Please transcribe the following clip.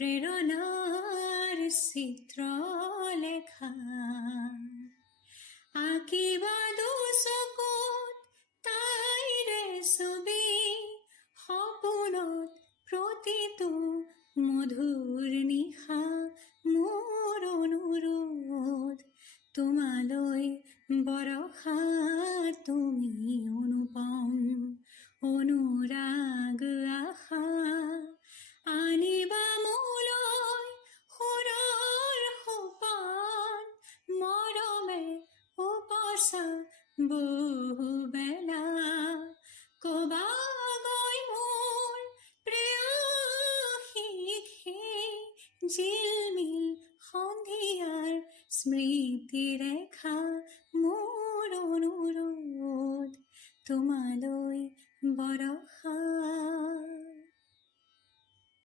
প্ৰেৰণাৰ চিত্ৰলেখা আঁকিবা দুচকুত তাইৰে ছবি সপোনত প্ৰতিটো মধুৰ নিশা মোৰ অনুৰোধ তোমালৈ বৰষা তুমি অনুপম অনুৰাগ আশা আনিবা মোলৈ সুৰৰ সোপান মৰমে উপচা বহুবেলা কবা গৈ মোৰ প্ৰেয়সীক সেই জিলমিল সন্ধিয়াৰ স্মৃতিৰেখা মোৰ অনুৰোধ তোমালৈ বৰষা